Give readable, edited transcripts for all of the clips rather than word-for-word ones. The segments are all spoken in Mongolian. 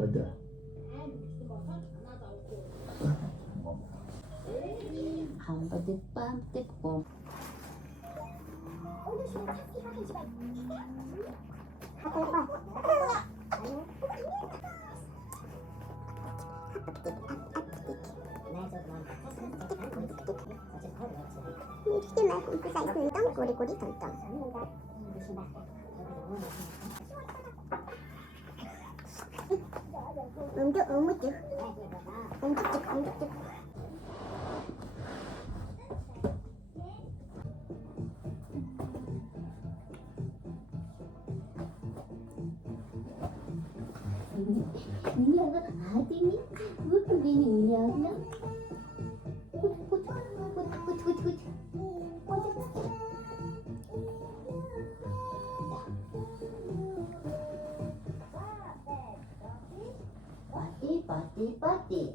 Ada. 한바디빰띠뽕 Mixte mais com que sai então, cori tantam. Umtuk. Ini anak hati ni, bukan bini ini anak. Kut. Pati.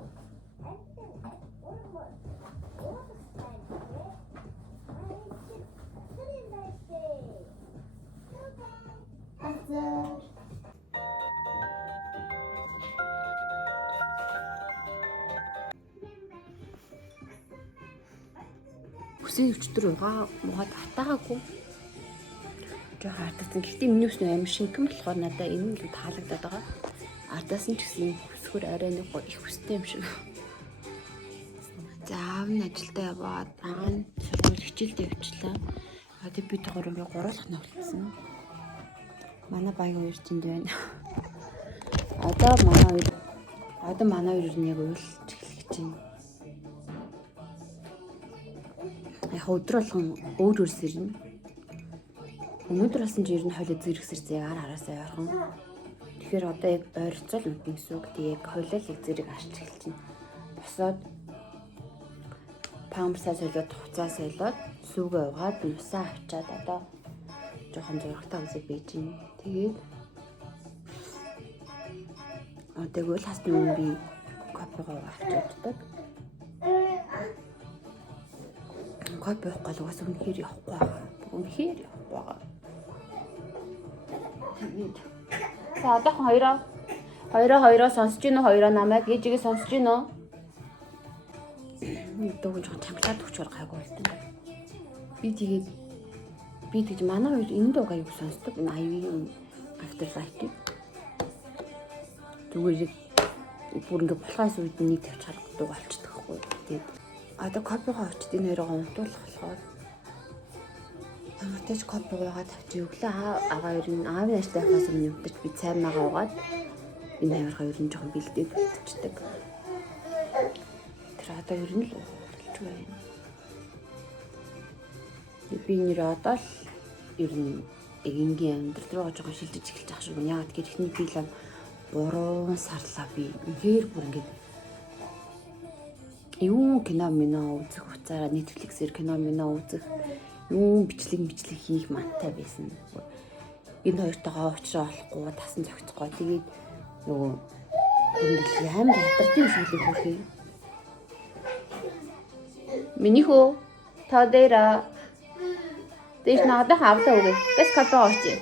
Azar. Хүсээ өчтөр угаа муугаад хатаагаагүй. Жоо хартсан. Гэхдээ миний ус амар шингэн болохоор надад энэ л таалагдаад байгаа. Ардаас нь ч гэсэн хүсгэр арай нэг их хүстэй юм шиг. За аав нь ажилдаа яваад аав нь сургууль хичээлдээ явчлаа. Одоо бид хоёр ингээ гуруулах нөхөлдсөн. Манай баян хоёр тэнд байна. Одоо манай хоёр нь яг уйлж эхлэх чинь. Яг өдөр болгон өөр сэрнэ. Өнөөдөр болсон чинь ер нь хойлоо зэрэгсэр зэгаар хараасаа явархан. Тэгэхээр одоо яг ойрцол мэднэ гэсэн үг. Тэг яг хойлоо л зэрэг арч эхэлж байна. Босоод памперсаа солиод хуцаа солиод сүүгээ угаад нусаа авчаад одоо жоохон зурагтай үзэг бийж байна. Тэгээд тэгвэл хасны өмнө би кофегоо авчиаддаг. Кофе уухгүй л бас үнэхээр явахгүй байгаа. За одоохон хоёроо сонсож гин үү? Хоёроо намайг ээжигээ сонсож гин үү? Дууг жоохон чангалаад өгчөр гайгүй байна. Би тэгж манай хоёр энэ дууг аяг сонсдог. Энэ аюугийн afterlife. Зүгээр бүр ингээ болохоос үед нэг тавьж харах дуу болчихдог хгүй. Тэгээд одоо кофегоо авчид энэ хоёроо унтуулах болохоор амтаж кофегоо тавьчих өглөө агаа ер нь аавын ажлаа явахаас өмнө явдаж би цай магаа угаад энэ амиргаа ер нь жоохон бэлдээд болчихдаг. Тэр одоо ер нь л болж байна. Би нэр одоо л ер нь энгийн амьдрал руу жоохон шилжиж эхэлж байгаа шиг байна. Яагаад гэхээр ихний фильм 3 сарлаа би үнээр бүр ингээд юу кино үзэх хуцаараа Netflix-ээр кино үзэх юу бичлэг хийх мантай байсан. Энэ хоёртойгоо уулзраа болохгүй тасан зохицохгүй. Тэгээд нөгөө хөрөнгөлийг амар ятардын шүлэг хөрхий. Минийхөө та дээрээ. Дэш надад хавтаа үгүй. Гэс кафе очи.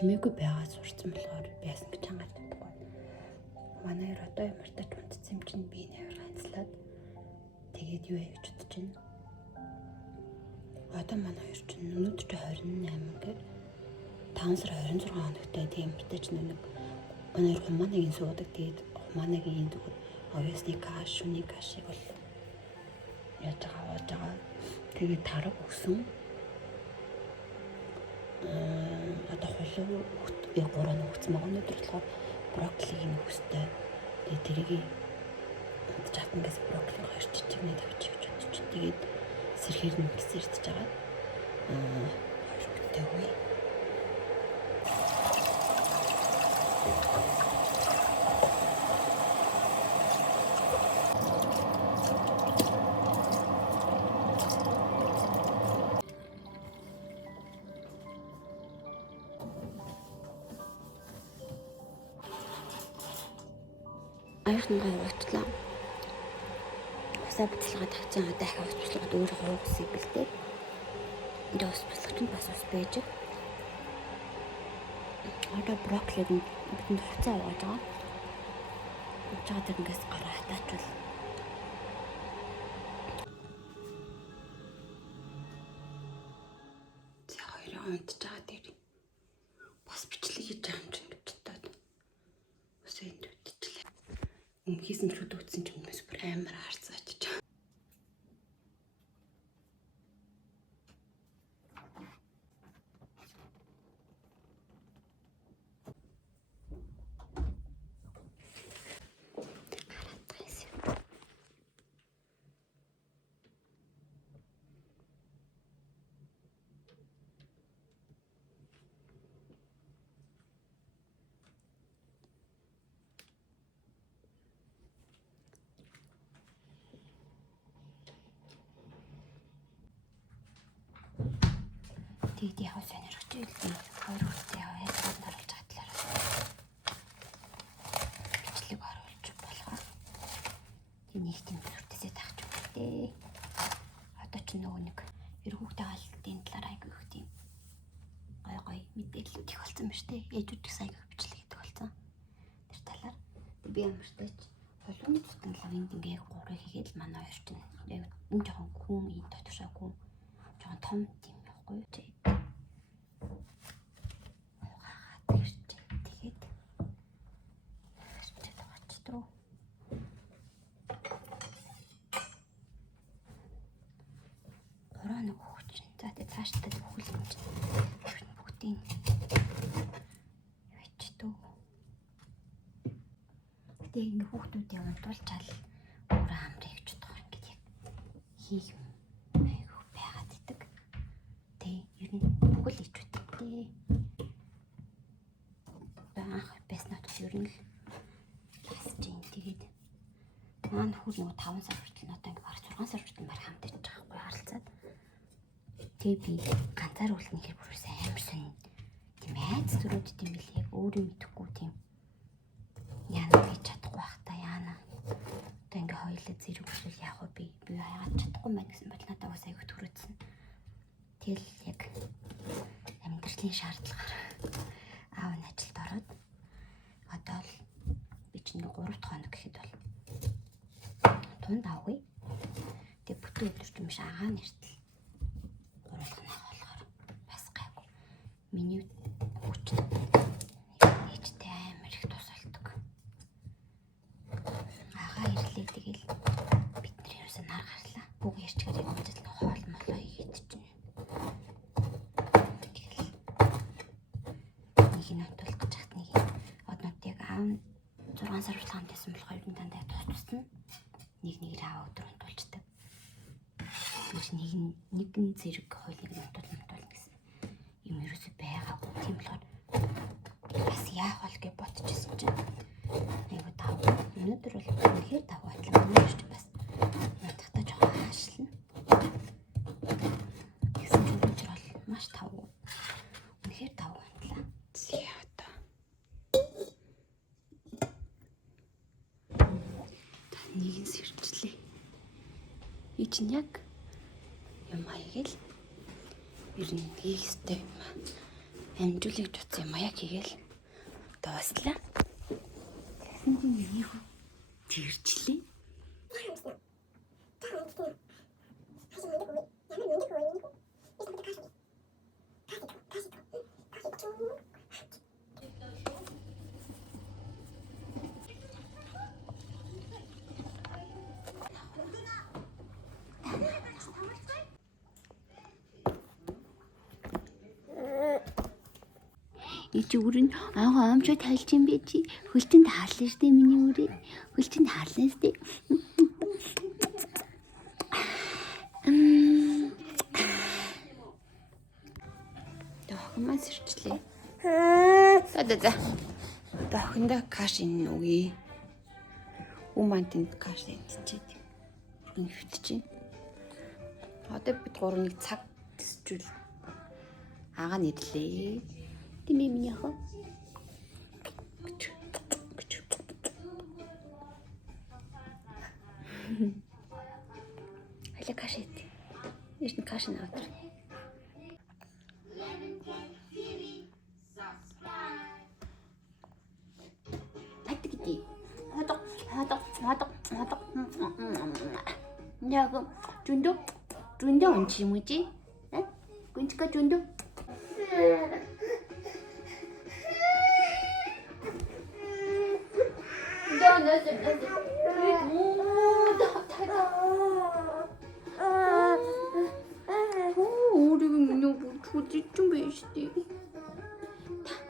Чимээгүй байгаа сурцсан болохоор яасан гэж хангаад байхгүй. Манай хоёр одоо ямартаж унтсан юм чинь би нээр ганцлаад тэгээд юу яа гэж бодож байна. Одоо манай хоёр чинь өнөөдөр 28 гээд 5 сар 26 хоногтой тийм ямартаж нэг манай хоёр хумаанагийн суудаг тэгээд хумаанагийн зүгээр obviously каш шүний кашиг бол яаж байгаа. Тэгээд тараг өгсөн. Одоо хулуу 3 нөхцөн байгаа. Өнөөдөр болохоор брокколигийн нөхөстэй. Тэгээд тэрийг жаатангаас брокколиг 2 чичмээ тавьчих гэж бодож чинь. Тэгээд сэрхээр нь гисэрдэж байгаа. 2 бүтээ үе. Аяхнгаа явуучлаа. Усаа бүтлэгээ тавьсан дахиад ус бүтлэгээд өөрөө хуугсыг бэлдээ. Энэ ус бүтлэгч нь бас ус байж. Одоо брокколиг бидэнд хуцаа яваад байгаа. Учаад ингээс гараа хатаачвал. За хоёроо унтж байгаа дээр бас бичлэг хийж байгаа юм чинь гэж бодоод. Усаа энд үтчихлээ. Хийсэн шүд үтсэн ч юм уу бүр амар харцаа очиж байгаа. Тэгээд яах вэ сонирхож байлгүй. Хоёр хүүхдээ яагаад даруулж хатлаа. Бичлэг оруулж болгоо. Тийм нэг тийм бүртээсээ тахч өгдөө. Одоо ч нөгөө нэг эргүүхтэй хаалтын талаар айгүй их тийм гой мэдээлэлүүд их болсон байна шүү дээ. Ээжүүд их сайн бичлэг хийдэг болсон. Тэр талаар би ямартай ч холбооны зүтгэл энд ингээ 3 хийгээд манай хоёр чинь яг энэ жоохон хүн ийм дотгошоогүй жоохон том тийм байхгүй тий. Нэг хөөч. За тэгээ цаашдаа бүхэл юм чинь бүгдийн явж дөө. Тэгээ ингэ хүүхдүүд явуулж чал өөр хамрыг ч тохор ингэж яг хийх юм айгүй байгаад идэг. Тэг ер нь бүхэл ичүүдтэй. Баах бэснат ер нь л ласч ин тэгээд маань хөр нөгөө 5 сар хүртэл одоо ингэ бараг 6 сар хүртэл мар хамтаж байгаа байхгүй харилцаад. Тэгээ би ганцаар үлдэх хэрэг бүрээс амар сонь тийм айц зүрүүд тийм билээ өөрөө мэдэхгүй тийм ирлээ зэрэг үгүй яах вэ би хаягаад чадахгүй мэн гэсэн бол надад бас аягүй төрөөдсөн. Тэгэл яг амьдралын шаардлагаар аав нь ажилд ороод одоо л би чинь 3 дахь хоног гэхэд бол тунд авгүй. Тэг бүтэн өдөр ч юм шиг агаа нэртэл 3 дахь хоног болохоор бас гайгүй. Миний хүчтэй ээжтэй амар их тус болдог. Агаа ирлээ тэгэл бид нар ерөөсөө нар гарлаа. Бүгд ярьчгаар яг мэдэл хоол молоо хийгээд чинь. Тэгэл нэг нь отвол гэж хат нэг однот яг аав 6 сар хугацаанд байсан болохоор ер нь дандаа тусна. Нэг аав өдрөнд тулчдаг. Тэгж нэгэн зэрэг хойлыг нутуул гэсэн юм ерөөсөй байгаагүй. Тийм болохоор бас яах вэ гэж бодчихсон чинь айгу тав. Өнөөдөр бол үнэхээр тав батлаа. Өнөөдөр бас надтай жоохон хаашлна. Гэсэн чинь өнөөдөр бол маш тав. Үнэхээр тав батлаа. Зээ одоо. Нэгэн сэрчлээ. И чинь яг юм аягээл ер нь хийх ёстой юм аа. Амжуулыг утсан юм аяг хийгээл дууслаа. Тэгсэн чинь юу тэрчлээ. Ич үрэн аага амчаа тайлж юм бэ чи хөлтөнд хаарлаа штэ миний үрээ хөлтөнд хаарлаа штэ Дохмас ирчлээ за дохонда каш ин үгүй умантын каш идчихэд инхвтчих одоо бид гурвыг цаг төсчүүл аага нэрлээ Тэмээ миний хаа. Хала кашет. Ишн кашин авдар. Паттгити. Хадак. Яг 준도 온치 뭐지? 응? 군치가 준도. 우리 그냥 뭐 조지 좀 베시디.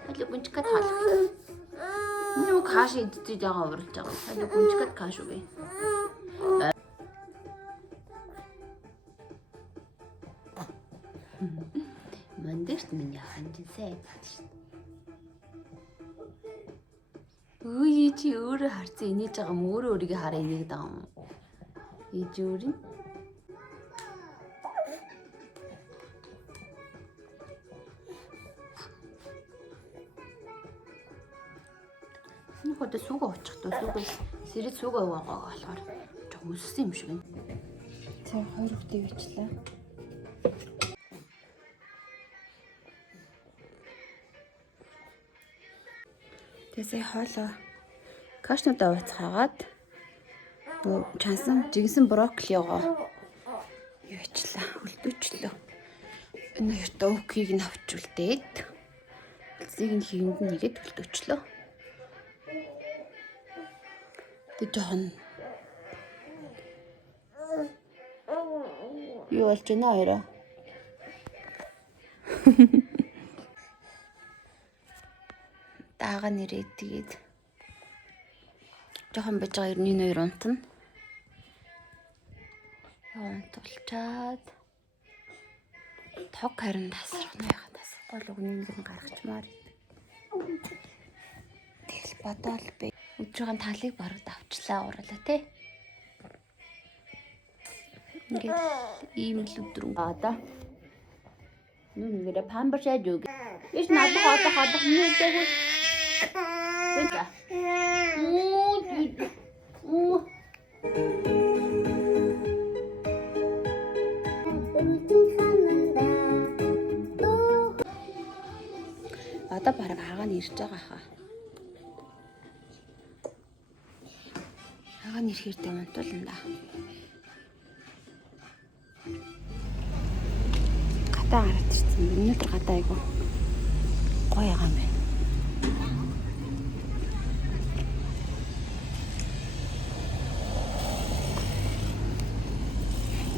할래 bunchkat hal. Ну каши идчихэжбайгаа уралж байгаа. Хале bunchkat каш үгүй. Мандэрт миний ханжинсай шүү. Үй чи өөрөө харцсан инээж байгаа юм өөрийгөө хараа инээд байгаа юм. Ээж өөрийн Нөхөд сүг очихдоо сүг сэрэд сүг аваагаа болохоор жоо өссөн юм шиг байна. За 2 хөтөй бичлээ. Тэсээ хоолоо кашнуудаа уцхаагаад чансан жигсэн брокколиогоо явуулчлаа. Хөлдөөчлөө. Энэ хоёртоо укийг нь авчулдээд эцгийг нь хийнд нэгэд хөлдөөчлөө. Тэг жоохон юу болж байна хоёроо? Даага нэрээд тэгээд жоохон байж байгаа ерний нойр унтна. Унтулчаад тог харин тасрахна яхаа тасахгүй л өгнө юм гаргачмаар. Тэгэл бодоол би өдрийн талыг бараг давчлаа уруулаа тий. Ингээд ийм л өдрөн одоо нүгээрээ пампершаж үг. Иш надад хадах нүгтэй. Good. Одоо бараг хагаа нь ирж байгаа хаа. Хагаа нь ирэхээр тэ унтуулна да. Гадаа гараад ирсэн. Өнөөдөр гадаа айгу гоё байгаа юм байна.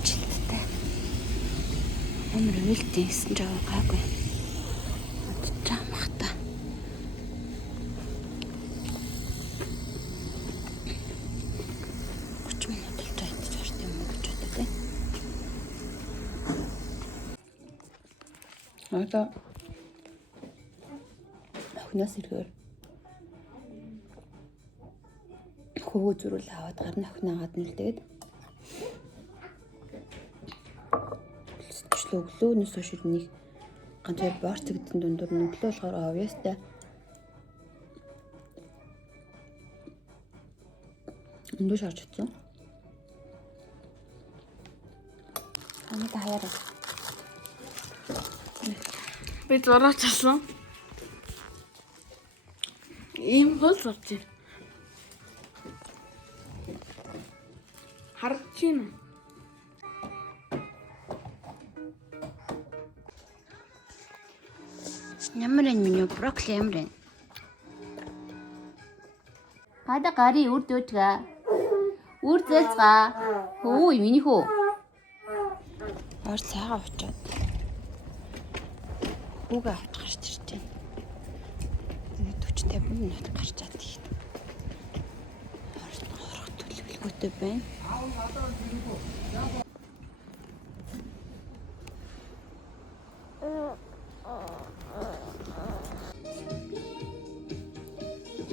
Чилттэй. Амар үйлдэл гэсэн жаа гайгүй. Махта. 30 минут л цааш юм гэж боддог. Одоо охноос ирэхээр хөвгөө зүрүүл аваад гарна охиноогаад нь л тэгээд өглөөнөөс хойш нэг ганцаар борцогдсон дундуур нүглөө болохоор obviously өндөө шарж утсан. Амт хаяараа. Би зураач асан. Ийм хол сурч байна. Харж байна. Ямар энэ миний брокколи ямар энэ? Хада гари үр дөөжга. Үр зэлцгаа. Хөө миний хөө. Ор цайгаа очоод. Хүүгээ авч гарч ирж байна. Тэгээд 40-50 минут гарчаад тийх. Орох төлөвлөгөөтэй байна.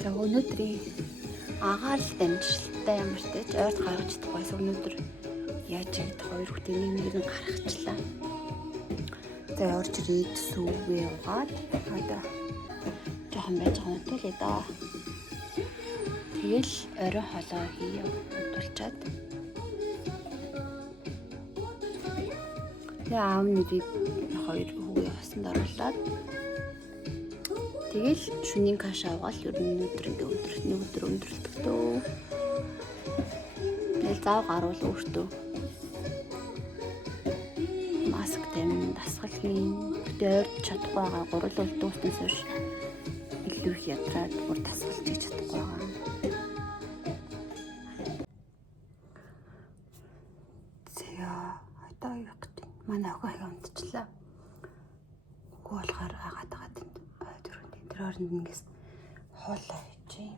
За өнөөдрийн агаарл дамжлалтай ямар ч тач ойрт гаргаж чадахгүйс өнөөдөр яаж ийд хоёр хүүхдээ нэг гаргачлаа. За орж ирээд сүүгээ угаад одоо жоохон байж байгаа юм төлөө да. Тэгэл орой холоо хийе удулчаад. Тэгээ аав нь би хоёр хүүгээ хасанд оруулаад тэгэл шөнийн каш аваад ер нь өнөөдөр ингээ өндөрлөдөг дөө. Тэгэл зав гаруул өөртөө маск тэмэн дасгал хийн дөрж чадахгүй байгаа гурлал дууснаас хойш илүү их ядраад бүр дасгалж хийж чадахгүй байгаа. Зяа одоо юу гэдэг манай охин унтчлаа. Үгүй болохоор агаад байгаа тийм тэр хооронд ингээс хоолой хийж юм.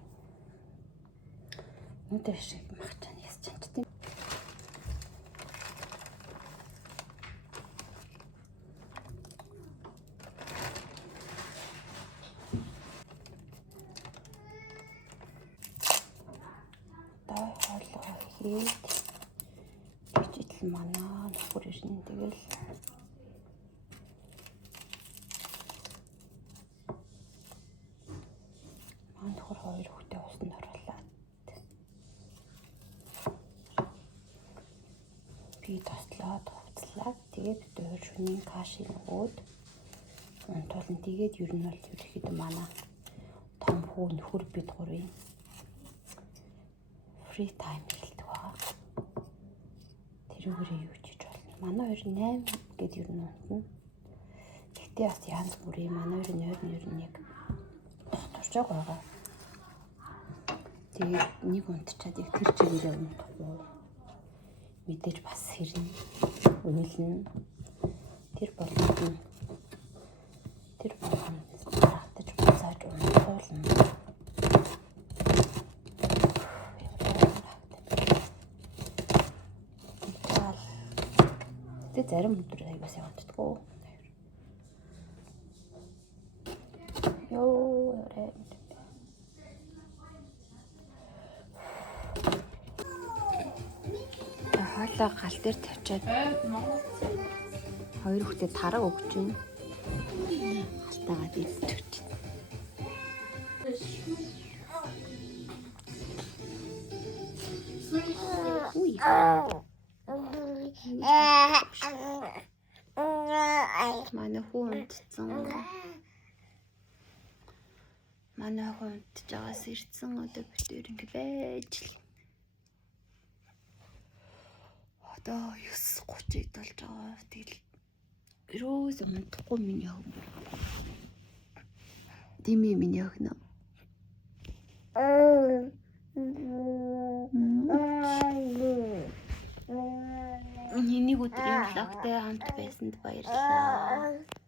Өнөөдөр шиг махчаан яс чанч тийм. Хийд ижил манаа нөхөр ирнэ тэгэл маань нөхөр хоёр хүүхдээ усанд оруулаад би тослоод хувцлаад тэгээд дөр шөнийн кашиг өгөөд унтуулна тэгээд ер нь бол ерөөхдөө манаа том хүү нөхөр бид гурийн free time хэлдэг байгаа. Тэрүүгээрээ юу хийж болно. Манай хоёр 8 гэд ер нь унтна. Гэтэ бас янз бүрийн манай хоёр ер нь яг турж байгаа. Тэгээд нэг унтчаад яг тэр чиглэлээ унтахгүй. Мэдээж бас хэрнэ. Үнэлнэ. Тэр болгоно. Хатаж буцааж унтуулна. Тэ зарим өдөр аягаас явагддаггүй. Йоо яарэ. Хоолой гал дээр тавьчаад хоёр хүүхдээ тараа өгч байна. Халтаагаад идчихэж байна. Уй. Манай хүү унтсан. Манай охин унтж байгаас ирсэн одоо битээр ингэ байж л. Одоо 9:30 болж байгаа. Тэгэл өрөөс унтахгүй миний охин. Дими миний охин. Энийг өдрийн влогтой хамт байсанд баярлалаа.